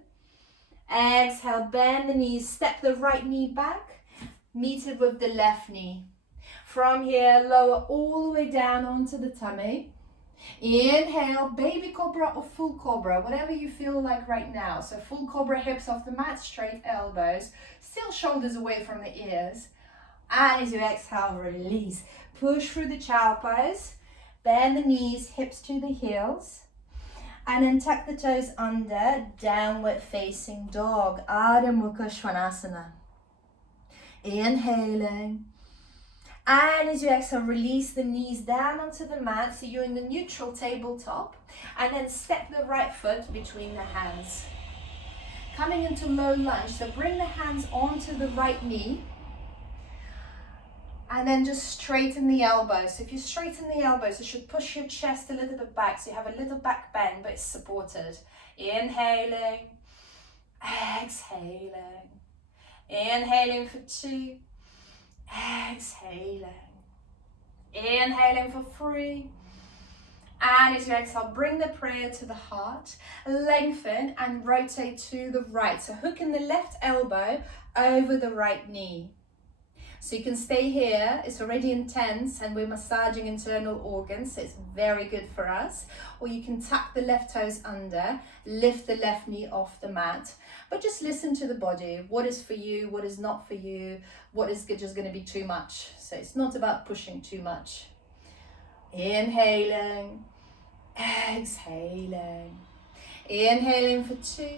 Exhale, bend the knees. Step the right knee back. Meet it with the left knee. From here, lower all the way down onto the tummy. Inhale, baby cobra or full cobra, whatever you feel like right now. So full cobra, hips off the mat, straight elbows, still shoulders away from the ears. And as you exhale, release. Push through the child pose. Bend the knees, hips to the heels. And then tuck the toes under, downward facing dog, Ardha Mukha Svanasana. Inhaling. And as you exhale, release the knees down onto the mat, so you're in the neutral tabletop. And then step the right foot between the hands. Coming into low lunge, so bring the hands onto the right knee. And then just straighten the elbows. So if you straighten the elbows, it should push your chest a little bit back, so you have a little back bend, but it's supported. Inhaling, exhaling. Inhaling for 2. Exhaling. Inhaling for 3. And as you exhale, bring the prayer to the heart. Lengthen and rotate to the right. So hooking the left elbow over the right knee. So you can stay here. It's already intense and we're massaging internal organs, so it's very good for us. Or you can tuck the left toes under, lift the left knee off the mat. But just listen to the body. What is for you? What is not for you? What is just going to be too much? So it's not about pushing too much. Inhaling, exhaling. Inhaling for 2,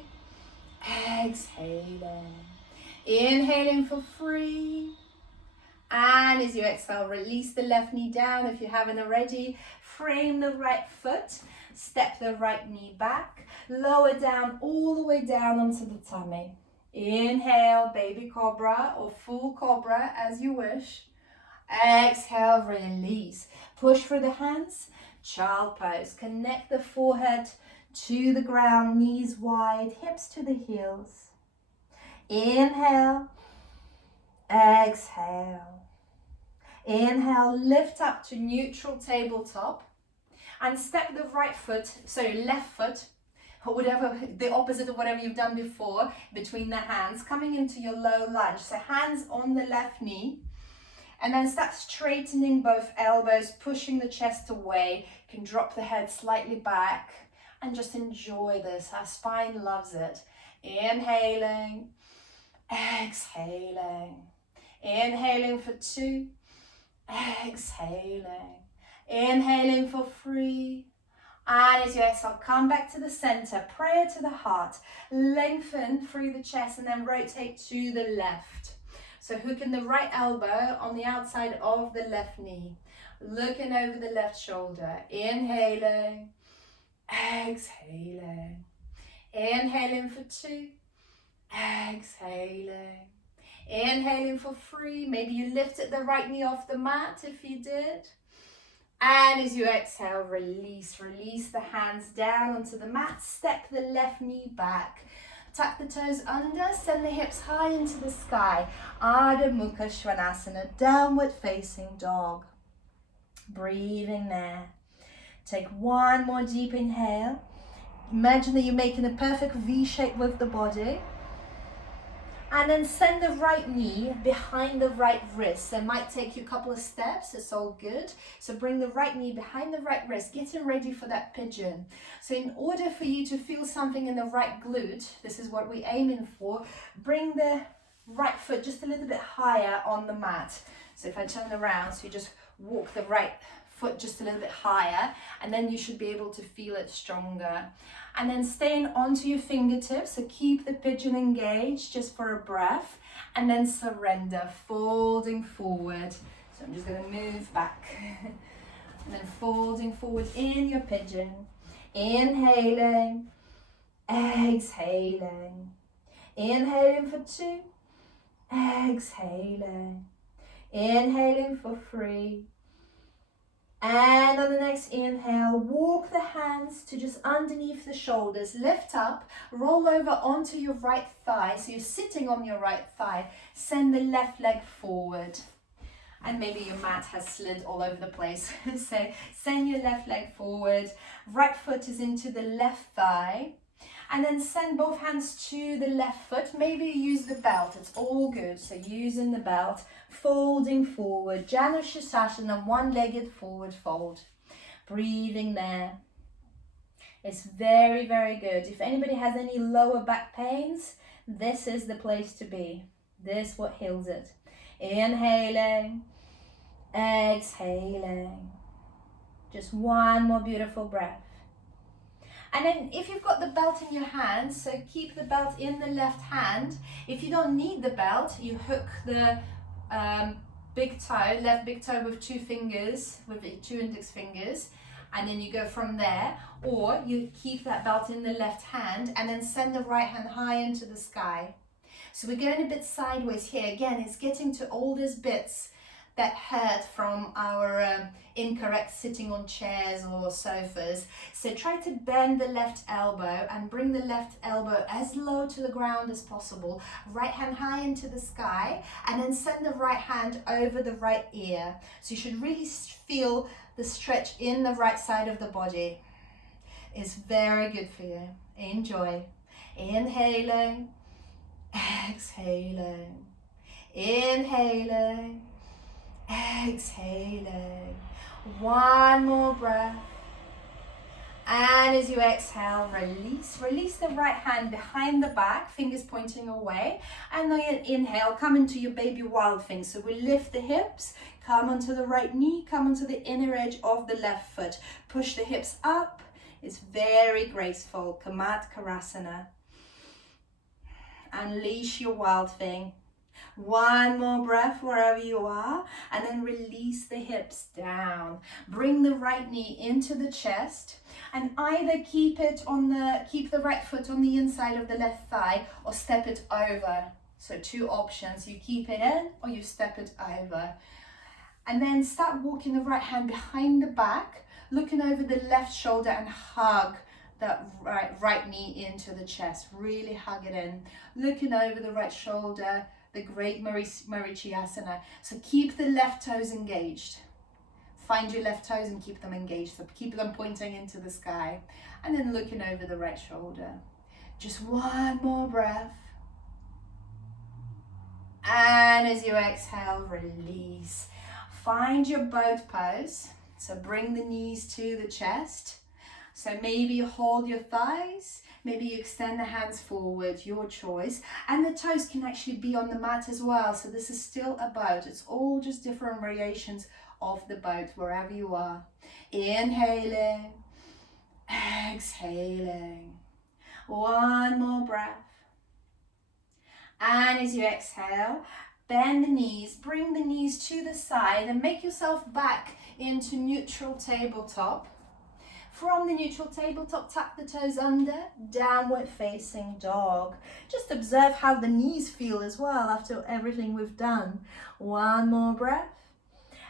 exhaling. Inhaling for 3. And as you exhale, release the left knee down if you haven't already. Frame the right foot. Step the right knee back. Lower down all the way down onto the tummy. Inhale, baby cobra or full cobra as you wish. Exhale, release. Push through the hands. Child pose. Connect the forehead to the ground, knees wide, hips to the heels. Inhale. Exhale. Inhale, lift up to neutral tabletop and step the right foot, so left foot, or whatever, the opposite of whatever you've done before, between the hands, coming into your low lunge. So hands on the left knee, and then start straightening both elbows, pushing the chest away. You can drop the head slightly back and just enjoy this. Our spine loves it. Inhaling, exhaling. Inhaling for 2, exhaling. Inhaling for 3. And as you exhale, come back to the center, prayer to the heart, lengthen through the chest and then rotate to the left. So hooking the right elbow on the outside of the left knee, looking over the left shoulder. Inhaling, exhaling. Inhaling for 2, exhaling. Inhaling for 3. Maybe you lifted the right knee off the mat if you did. And as you exhale, release. Release the hands down onto the mat. Step the left knee back. Tuck the toes under. Send the hips high into the sky. Ardha Mukha Svanasana. Downward facing dog. Breathing there. Take one more deep inhale. Imagine that you're making a perfect V shape with the body. And then send the right knee behind the right wrist. It might take you a couple of steps, it's all good. So bring the right knee behind the right wrist, getting ready for that pigeon. So in order for you to feel something in the right glute, this is what we're aiming for, bring the right foot just a little bit higher on the mat. So if I turn around, so you just walk the right foot just a little bit higher, and then you should be able to feel it stronger. And then staying onto your fingertips, so keep the pigeon engaged just for a breath, and then surrender, folding forward. So I'm just going to move back, and then folding forward in your pigeon, inhaling, exhaling, Inhaling for 2. Exhaling. Inhaling for 3. And on the next inhale, walk the hands to just underneath the shoulders. Lift up, roll over onto your right thigh. So you're sitting on your right thigh. Send the left leg forward. And maybe your mat has slid all over the place. So send your left leg forward. Right foot is into the left thigh. And then send both hands to the left foot. Maybe use the belt. It's all good. So using the belt, folding forward. Janu Sirsasana, one-legged forward fold. Breathing there. It's very, very good. If anybody has any lower back pains, this is the place to be. This is what heals it. Inhaling. Exhaling. Just one more beautiful breath. And then if you've got the belt in your hand, so keep the belt in the left hand. If you don't need the belt, you hook the big toe, left big toe with 2 fingers, with the 2 index fingers, and then you go from there. Or you keep that belt in the left hand and then send the right hand high into the sky. So we're going a bit sideways here. Again, it's getting to all these bits that hurt from our incorrect sitting on chairs or sofas. So try to bend the left elbow and bring the left elbow as low to the ground as possible. Right hand high into the sky, and then send the right hand over the right ear. So you should really feel the stretch in the right side of the body. It's very good for you. Enjoy. Inhaling, exhaling, inhaling, exhaling. One more breath. And as you exhale, release the right hand behind the back, fingers pointing away. And then inhale, come into your baby wild thing. So we lift the hips, come onto the right knee, come onto the inner edge of the left foot. Push the hips up. It's very graceful. Kamatkarasana. Unleash your wild thing. One more breath wherever you are, and then release the hips down. Bring the right knee into the chest, and either keep the right foot on the inside of the left thigh or step it over. So 2 options. You keep it in or you step it over. And then start walking the right hand behind the back, looking over the left shoulder and hug that right knee into the chest. Really hug it in. Looking over the right shoulder, the great Marichyasana. So keep the left toes engaged. Find your left toes and keep them engaged. So keep them pointing into the sky. And then looking over the right shoulder. Just one more breath. And as you exhale, release. Find your boat pose. So bring the knees to the chest. So maybe you hold your thighs. Maybe you extend the hands forward, your choice. And the toes can actually be on the mat as well. So this is still a boat. It's all just different variations of the boat, wherever you are. Inhaling, exhaling. One more breath. And as you exhale, bend the knees, bring the knees to the side and make yourself back into neutral tabletop. From the neutral tabletop, tuck the toes under, downward facing dog. Just observe how the knees feel as well after everything we've done. One more breath.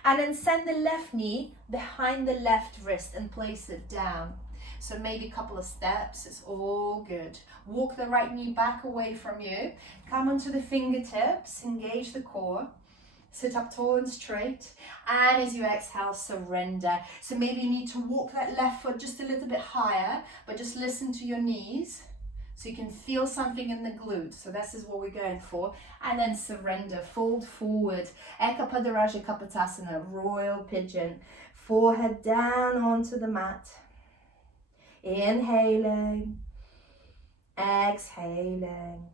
And then send the left knee behind the left wrist and place it down. So maybe a couple of steps, it's all good. Walk the right knee back away from you. Come onto the fingertips, engage the core. Sit up tall and straight, and as you exhale, surrender. So maybe you need to walk that left foot just a little bit higher, but just listen to your knees so you can feel something in the glutes. So this is what we're going for. And then surrender, fold forward. Eka Padaraja Kapotasana, royal pigeon. Forehead down onto the mat. Inhaling, exhaling.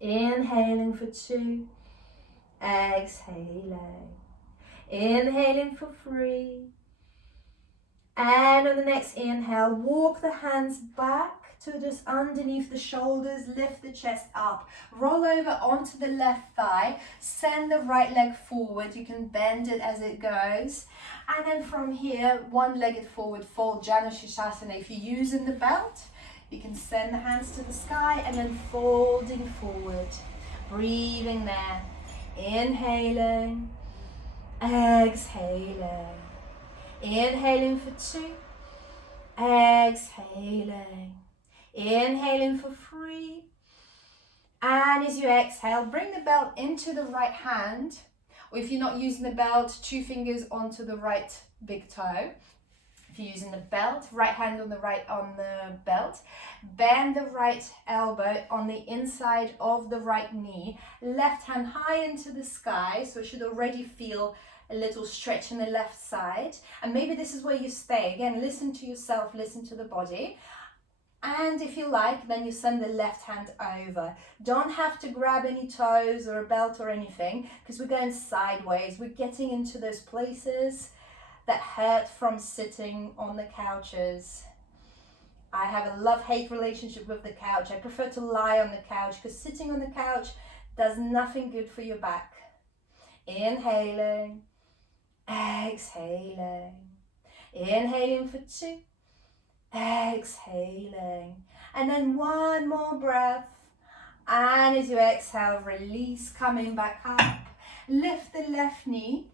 Inhaling for 2. Exhaling, inhaling for 3, and on the next inhale, walk the hands back to just underneath the shoulders, lift the chest up, roll over onto the left thigh, send the right leg forward, you can bend it as it goes, and then from here, one-legged forward fold, Janu Sirsasana. If you're using the belt, You can send the hands to the sky and then folding forward. Breathing there. Inhaling. Exhaling. Inhaling for 2. Exhaling. Inhaling for 3. And as you exhale, bring the belt into the right hand. Or if you're not using the belt, 2 fingers onto the right big toe. If you're using the belt, right hand on the belt. Bend the right elbow on the inside of the right knee. Left hand high into the sky, so you should already feel a little stretch in the left side. And maybe this is where you stay. Again, listen to yourself, listen to the body. And if you like, then you send the left hand over. Don't have to grab any toes or a belt or anything, because we're going sideways. We're getting into those places that hurt from sitting on the couches. I have a love-hate relationship with the couch. I prefer to lie on the couch, because sitting on the couch does nothing good for your back. Inhaling, exhaling. Inhaling for 2. Exhaling, and then 1 more breath, and as you exhale, release, coming back up. Lift the left knee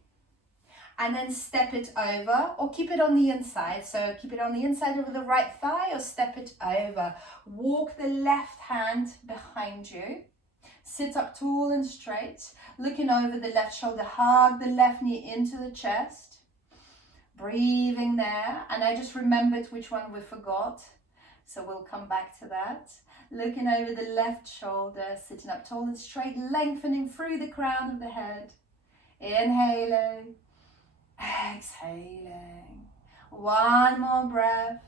and then step it over, or keep it on the inside. So keep it on the inside over the right thigh, or step it over. Walk the left hand behind you. Sit up tall and straight, looking over the left shoulder. Hug the left knee into the chest. Breathing there, and I just remembered which one we forgot, so we'll come back to that. Looking over the left shoulder, sitting up tall and straight, lengthening through the crown of the head. Inhaling, exhaling. 1 more breath.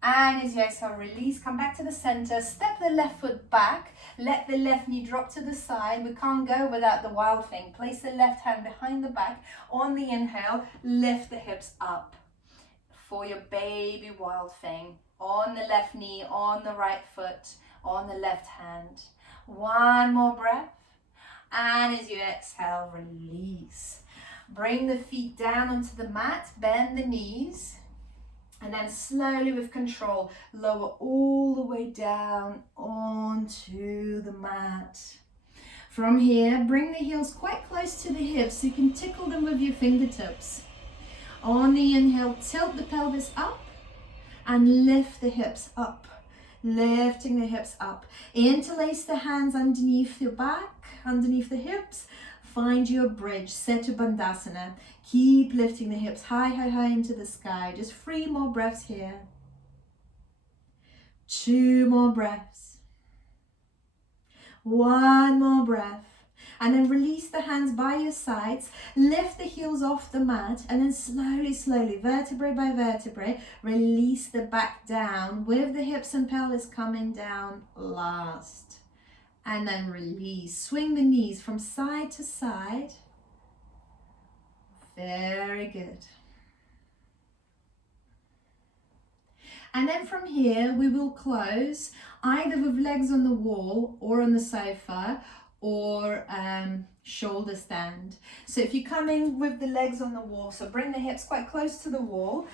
And as you exhale, release, come back to the center, step the left foot back, let the left knee drop to the side. We can't go without the wild thing. Place the left hand behind the back. On the inhale, lift the hips up for your baby wild thing. On the left knee, on the right foot, on the left hand. 1 more breath. And as you exhale, release. Bring the feet down onto the mat, bend the knees. And then slowly with control, lower all the way down onto the mat. From here, bring the heels quite close to the hips so you can tickle them with your fingertips. On the inhale, tilt the pelvis up and lift the hips up. Lifting the hips up. Interlace the hands underneath your back, underneath the hips. Find your bridge, Setu Bandhasana. Keep lifting the hips high, high, high into the sky. Just 3 more breaths here. 2 more breaths. 1 more breath. And then release the hands by your sides. Lift the heels off the mat. And then slowly, slowly, vertebrae by vertebrae, release the back down with the hips and pelvis coming down last. And then release. Swing the knees from side to side. Very good. And then from here, we will close either with legs on the wall or on the sofa, or shoulder stand. So if you're coming with the legs on the wall, so bring the hips quite close to the wall.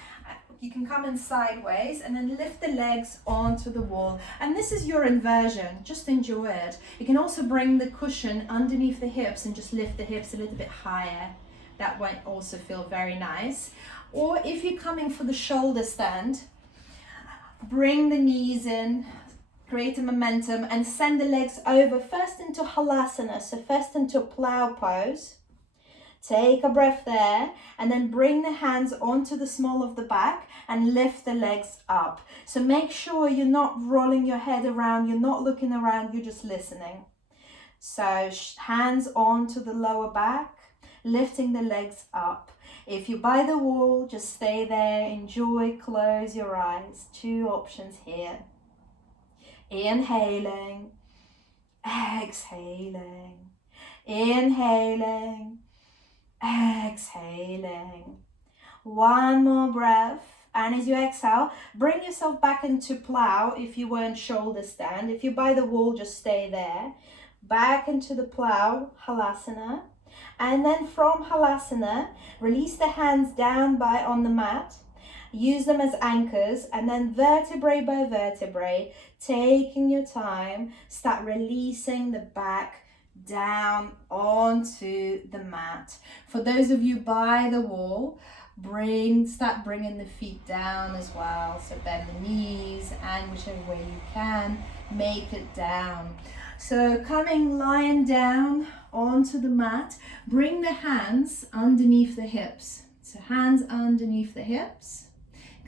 You can come in sideways and then lift the legs onto the wall. And this is your inversion, just enjoy it. You can also bring the cushion underneath the hips and just lift the hips a little bit higher. That might also feel very nice. Or if you're coming for the shoulder stand, bring the knees in, create a momentum and send the legs over first into Halasana, so first into plow pose. Take a breath there and then bring the hands onto the small of the back and lift the legs up. So make sure you're not rolling your head around, you're not looking around, you're just listening. So hands onto the lower back, lifting the legs up. If you're by the wall, just stay there, enjoy, close your eyes. 2 options here. Inhaling, exhaling, inhaling, exhaling. 1 more breath. And as you exhale, bring yourself back into plow if you were in shoulder stand. If you're by the wall, just stay there. Back into the plow, Halasana. And then from Halasana, release the hands down on the mat. use them as anchors, and then vertebrae by vertebrae, taking your time, start releasing the back down onto the mat. For those of you by the wall, start bringing the feet down as well. So bend the knees, and whichever way you can, make it down. So lying down onto the mat, bring the hands underneath the hips. So hands underneath the hips.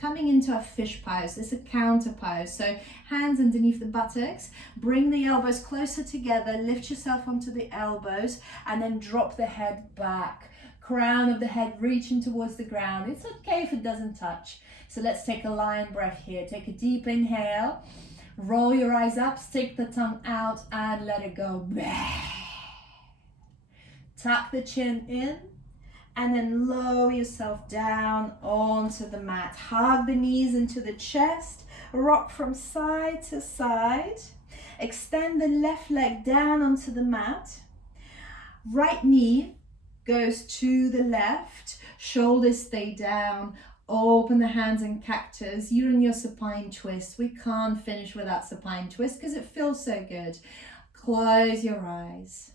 Coming into a fish pose. This is a counter pose. So hands underneath the buttocks. Bring the elbows closer together. Lift yourself onto the elbows and then drop the head back. Crown of the head reaching towards the ground. It's okay if it doesn't touch. So let's take a lion breath here. Take a deep inhale. Roll your eyes up. Stick the tongue out and let it go. Tuck the chin in. And then lower yourself down onto the mat. Hug the knees into the chest. Rock from side to side. Extend the left leg down onto the mat. Right knee goes to the left. Shoulders stay down. Open the hands in cactus. You're in your supine twist. We can't finish without supine twist because it feels so good. Close your eyes.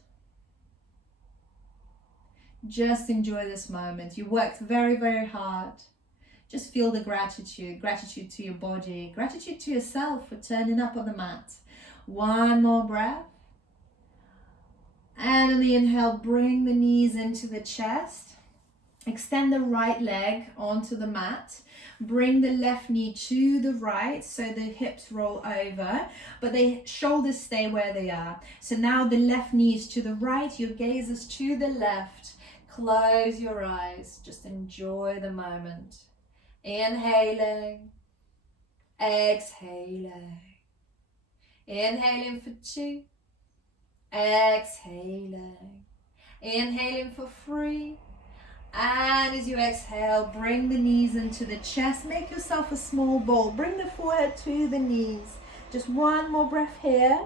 Just enjoy this moment. You worked very, very hard. Just feel the gratitude to your body, gratitude to yourself for turning up on the mat. One more breath. And on the inhale, bring the knees into the chest. Extend the right leg onto the mat. Bring the left knee to the right so the hips roll over, but the shoulders stay where they are. So now the left knee is to the right, your gaze is to the left. Close your eyes, just enjoy the moment. Inhaling, exhaling. Inhaling for 2, exhaling. Inhaling for 3, and as you exhale, bring the knees into the chest. Make yourself a small ball. Bring the forehead to the knees. Just one more breath here.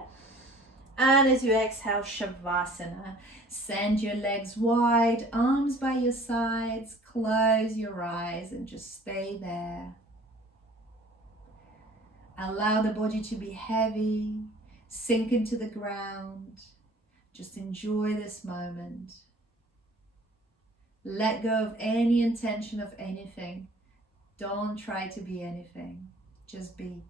And as you exhale, Shavasana. Send your legs wide, arms by your sides, close your eyes and just stay there. Allow the body to be heavy, sink into the ground. Just enjoy this moment. Let go of any intention of anything. Don't try to be anything, just be.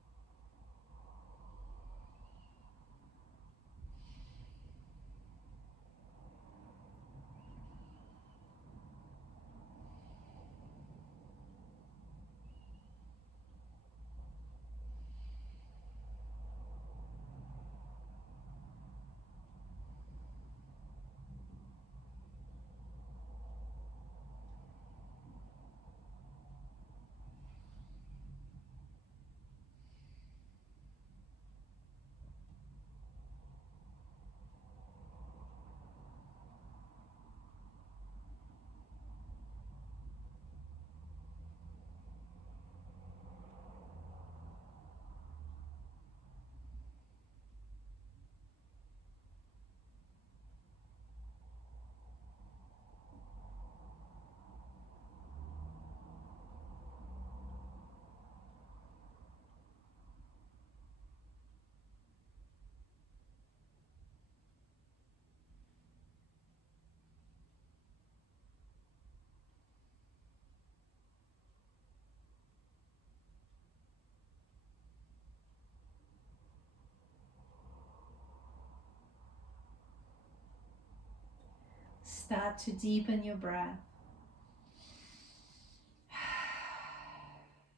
Start to deepen your breath.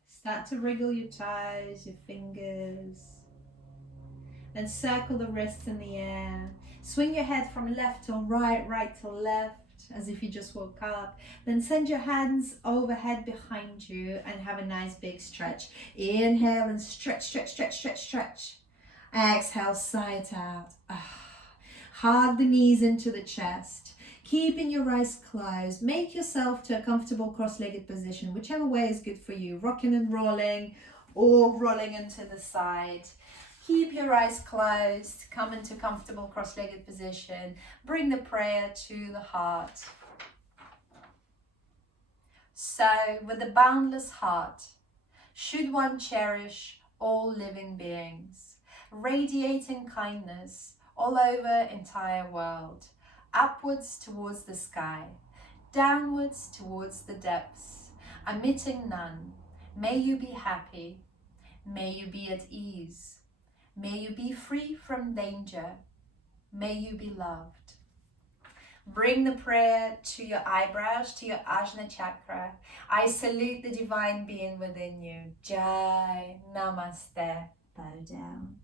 Start to wriggle your toes, your fingers. Then circle the wrists in the air. Swing your head from left to right, right to left, as if you just woke up. Then send your hands overhead behind you and have a nice big stretch. Inhale and stretch, stretch, stretch, stretch, stretch. Exhale, sigh it out. Hug the knees into the chest. Keeping your eyes closed. Make yourself to a comfortable cross-legged position, whichever way is good for you. Rocking and rolling or rolling into the side. Keep your eyes closed. Come into comfortable cross-legged position. Bring the prayer to the heart. So with a boundless heart, should one cherish all living beings, radiating kindness all over entire world, upwards towards the sky, downwards towards the depths, omitting none. May you be happy. May you be at ease. May you be free from danger. May you be loved. Bring the prayer to your eyebrows, to your Ajna chakra. I salute the divine being within you. Jai Namaste. Bow down.